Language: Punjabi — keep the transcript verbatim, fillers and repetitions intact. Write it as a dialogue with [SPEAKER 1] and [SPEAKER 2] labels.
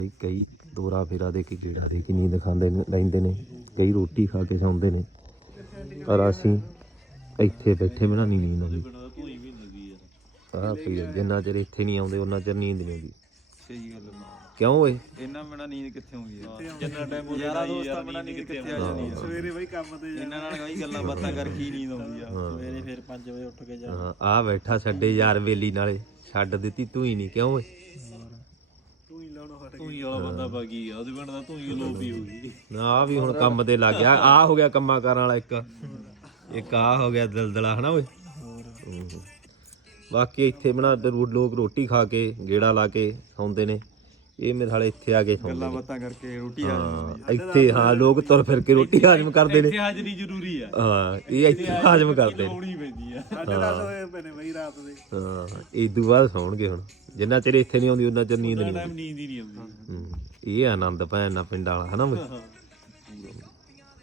[SPEAKER 1] ਕਈ ਦੋਰਾ ਫੇਰਾ ਦੇ ਕੇ ਗੇੜਾ ਦੇ ਕੇ ਨੀਂਦ ਖਾਂਦੇ ਨੇ ਲੈਂਦੇ ਨੇ, ਕਈ ਰੋਟੀ ਖਾ ਕੇ ਸੌਂਦੇ ਨੇ, ਪਰ ਅਸੀਂ ਇੱਥੇ ਬੈਠੇ ਬਿਨਾਂ ਨਹੀਂ ਨੀਂਦ ਆਉਂਦੀ। ਆਹ ਪਈ ਜਿੰਨਾ ਚਿਰ ਇੱਥੇ ਨਹੀਂ ਆਉਂਦੇ ਉਹਨਾਂ ਚਿਰ ਨੀਂਦ ਨਹੀਂ ਆਉਂਦੀ।
[SPEAKER 2] ਸਹੀ ਗੱਲ
[SPEAKER 1] ਕਿਉਂ ਓਏ?
[SPEAKER 2] ਇਹਨਾਂ ਬਿਨਾਂ ਨੀਂਦ ਕਿੱਥੇ ਆਉਂਦੀ ਆ? ਜਿੰਨਾ ਟਾਈਮ ਯਾਰਾਂ ਦੋਸਤਾਂ ਬਿਨਾਂ ਨੀਂਦ ਕਿੱਥੇ ਆ ਜਾਣੀ? ਸਵੇਰੇ ਬਈ ਕੰਮ ਤੇ ਇਹਨਾਂ ਨਾਲ ਕਈ ਗੱਲਾਂ ਬਾਤਾਂ ਕਰਕੇ ਹੀ ਨੀਂਦ ਆਉਂਦੀ ਆ। ਸਵੇਰੇ ਫਿਰ ਪੰਜ ਵਜੇ ਉੱਠ ਕੇ ਜਾਣਾ।
[SPEAKER 1] ਆ ਬੈਠਾ ਛੱਡੇ ਯਾਰ ਵੇਲੀ ਨਾਲੇ ਛੱਡ ਦਿੱਤੀ ਤੂੰ ਹੀ ਨਹੀਂ। ਕਿਉਂ ਓਏ?
[SPEAKER 2] ਤੂੰ ਹੀ ਵਾਲਾ ਬੰਦਾ ਬਾਗੀ ਆ, ਉਹਦੇ ਪਿੰਡ ਦਾ ਤੂੰ ਹੀ ਲੋਬੀ ਹੋ ਗਈ।
[SPEAKER 1] ਆ ਵੀ ਹੁਣ ਕੰਮ ਤੇ ਲੱਗ ਗਿਆ। ਆ ਹੋ ਗਿਆ ਕੰਮਾਂ ਕਰਨ ਵਾਲਾ ਇੱਕ, ਇੱਕ ਆ ਹੋ ਗਿਆ ਦਲਦਲਾ ਹਨਾ ਓਏ। ਬਾਕੀ ਇੱਥੇ ਬਣਾ ਲੋਕ ਰੋਟੀ ਖਾ ਕੇ ਗੇੜਾ ਲਾ ਕੇ ਸੌਂਦੇ ਨੇ, ਇਹ ਮੇਰੇ ਸਾਲੇ ਇੱਥੇ ਆ ਕੇ ਸੌਂਦੇ
[SPEAKER 2] ਗੱਲਾਂ ਬਾਤਾਂ ਕਰਕੇ ਰੋਟੀ
[SPEAKER 1] ਹਾਂ ਇੱਥੇ। ਹਾਂ ਲੋਕ ਤੁਰ ਫਿਰ ਕੇ ਰੋਟੀ ਹਾਜ਼ਮ ਕਰਦੇ ਨੇ।
[SPEAKER 2] ਇੱਥੇ ਹਾਜ਼ਰੀ ਜ਼ਰੂਰੀ ਆ।
[SPEAKER 1] ਹਾਂ ਇਹ ਇੱਥੇ ਹਾਜ਼ਮ ਕਰਦੇ ਨੇ।
[SPEAKER 2] ਹੋਣੀ ਪੈਂਦੀ ਆ।
[SPEAKER 3] ਸਾਢੇ ਦਸ ਹੋਏ ਪਏ ਨੇ ਬਈ ਰਾਤ ਦੇ।
[SPEAKER 1] ਹਾਂ ਇਦੋਂ ਬਾਅਦ ਸੌਣਗੇ ਹੁਣ। ਜਿੰਨਾ ਚਿਰ ਇੱਥੇ ਨਹੀਂ ਆਉਂਦੀ ਉਹਨਾਂ ਚਿਰ ਨੀਂਦ ਨਹੀਂ
[SPEAKER 2] ਟਾਈਮ ਨੀਂਦ ਹੀ ਨਹੀਂ ਆਉਂਦੀ।
[SPEAKER 1] ਆਉਂਦੀ। ਇਹ ਆਨੰਦ ਭੈਣ ਨਾਲ ਪਿੰਡਾਂ ਵਾਲਾ ਹਨਾ ਬਈ।